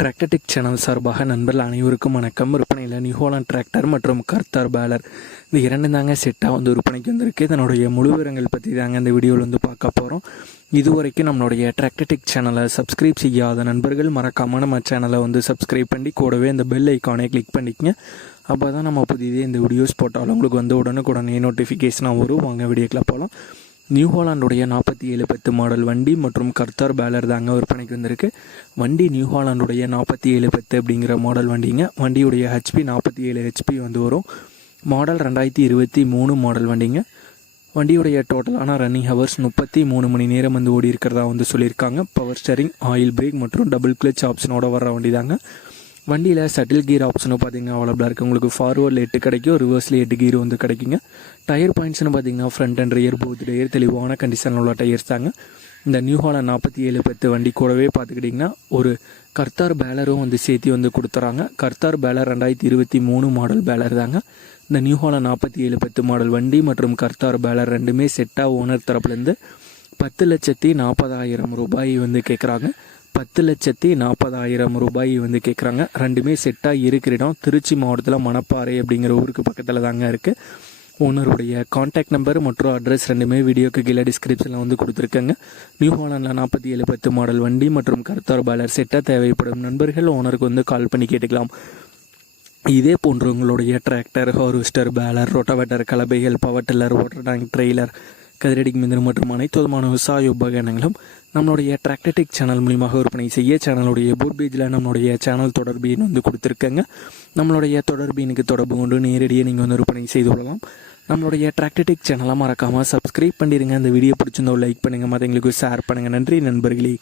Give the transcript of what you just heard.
டிராக்டர்டிக் channel சார்பாக நண்பர்கள் அனைவருக்கும் வணக்கம். விற்பனையில் நியூஹோலன் டிராக்டர் மற்றும் கர்த்தார் பேலர் இந்த இரண்டு தாங்க செட்டாக வந்து விற்பனைக்கு வந்திருக்கு. இதனுடைய முழு விவரங்கள் பற்றி தாங்க இந்த வீடியோவில் வந்து பார்க்க போகிறோம் இதுவரைக்கும் நம்மளுடைய டிராக்டர்டிக் சேனலை சப்ஸ்கிரைப் செய்யாத நண்பர்கள் மறக்காமல் நம்ம சேனலை வந்து சப்ஸ்கிரைப் பண்ணி கூடவே இந்த பெல் ஐக்கானை கிளிக் பண்ணிக்கங்க. அப்போ தான் நம்ம புதிதே இந்த வீடியோஸ் போட்டாலும் உங்களுக்கு வந்து உடனுக்குடனே நோட்டிஃபிகேஷனாக வரும். வாங்க வீடியோக்கில் போகலாம் நியூ ஹாலாண்டுடைய நாற்பத்தி ஏழு பத்து மாடல் வண்டி மற்றும் கர்த்தார் பேலர் தாங்க விற்பனைக்கு வந்திருக்கு. வண்டி நியூ ஹாலாண்டுடைய நாற்பத்தி ஏழு பத்து அப்படிங்கிற மாடல் வண்டிங்க. வண்டியுடைய ஹெச்பி நாற்பத்தி ஏழு ஹெச்பி வந்து வரும். மாடல் ரெண்டாயிரத்தி இருபத்தி மூணு மாடல் வண்டிங்க. வண்டியுடைய டோட்டலான ரன்னிங் ஹவர்ஸ் முப்பத்தி மூணு மணி நேரம் வந்து ஓடி இருக்கிறதா வந்து சொல்லியிருக்காங்க. பவர் ஸ்டரிங் ஆயில் பிரேக் மற்றும் டபுள் கிளச் ஆப்ஷனோட வர வண்டி தாங்க வண்டியில் சட்டில் கீர் ஆப்ஷனும் பார்த்தீங்கன்னா அவைலபிளாக இருக்குது உங்களுக்கு ஃபார்வர்டில் எட்டு கிடைக்கும் ரிவர்ஸில் எட்டு கீர் வந்து கிடைக்குங்க. டயர் பாயிண்ட்ஸ்னு பார்த்தீங்கன்னா front and rear both tyre தெளிவான கண்டிஷனில் உள்ள டயர்ஸ் தாங்க. இந்த நியூ ஹாலர் நாற்பத்தி ஏழு பத்து வண்டி கூடவே பார்த்துக்கிட்டிங்கன்னா ஒரு கர்த்தார் பேலரும் வந்து சேர்த்து வந்து கொடுத்துறாங்க. கர்த்தார் பேலர் ரெண்டாயிரத்தி இருபத்தி மூணு மாடல் பேலர் தாங்க. இந்த நியூ ஹாலர் நாற்பத்தி ஏழு பத்து மாடல் வண்டி மற்றும் கர்த்தார் பேலர் ரெண்டுமே செட்டாக ஓனர் தரப்புலேருந்து பத்து லட்சத்தி நாற்பதாயிரம் ரூபாய் வந்து கேட்குறாங்க பத்து லட்சத்தி நாற்பதாயிரம் ரூபாய் வந்து கேட்குறாங்க ரெண்டுமே செட்டாக இருக்கிற இடம். திருச்சி மாவட்டத்தில் மணப்பாறை அப்படிங்கிற ஊருக்கு பக்கத்தில் தாங்க இருக்குது ஓனருடைய காண்டாக்ட் நம்பர் மற்றும் அட்ரஸ் ரெண்டுமே வீடியோக்கு கீழே டிஸ்கிரிப்ஷனில் வந்து கொடுத்துருக்கேங்க. நியூ ஹாலண்டில் நாற்பத்தி ஏழு பத்து மாடல் வண்டி மற்றும் கருத்தார் பாலர் செட்டாக தேவைப்படும் நண்பர்கள் ஓனருக்கு வந்து கால் பண்ணி கேட்டுக்கலாம். இதே போன்று உங்களுடைய tractor harvester baler rotavator கலபைகள் power tiller water tank trailer கதிரடிக்கு மிந்திரம் மற்றும் அனைத்து விதமான விவசாய உபகரணங்களும் நம்மளுடைய டிராக்டடிக் சேனல் மூலியமாக விற்பனை செய்ய சேனலுடைய போர்பேஜில் நம்மளுடைய சேனல் தொடர்பு எண் வந்து கொடுத்துருக்கங்க. நம்மளுடைய தொடர்பு எனக்கு தொடர்பு கொண்டு நேரடியாக நீங்கள் வந்து விற்பனை செய்து கொள்ளலாம். நம்மளுடைய டிராக்டடிக் சேனலை மறக்காமல் சப்ஸ்கிரைப் பண்ணிடுங்க அந்த வீடியோ பிடிச்சிருந்தோ லைக் பண்ணுங்கள் மற்றவங்களுக்கு ஷேர் பண்ணுங்கள் நன்றி நண்பர்களே.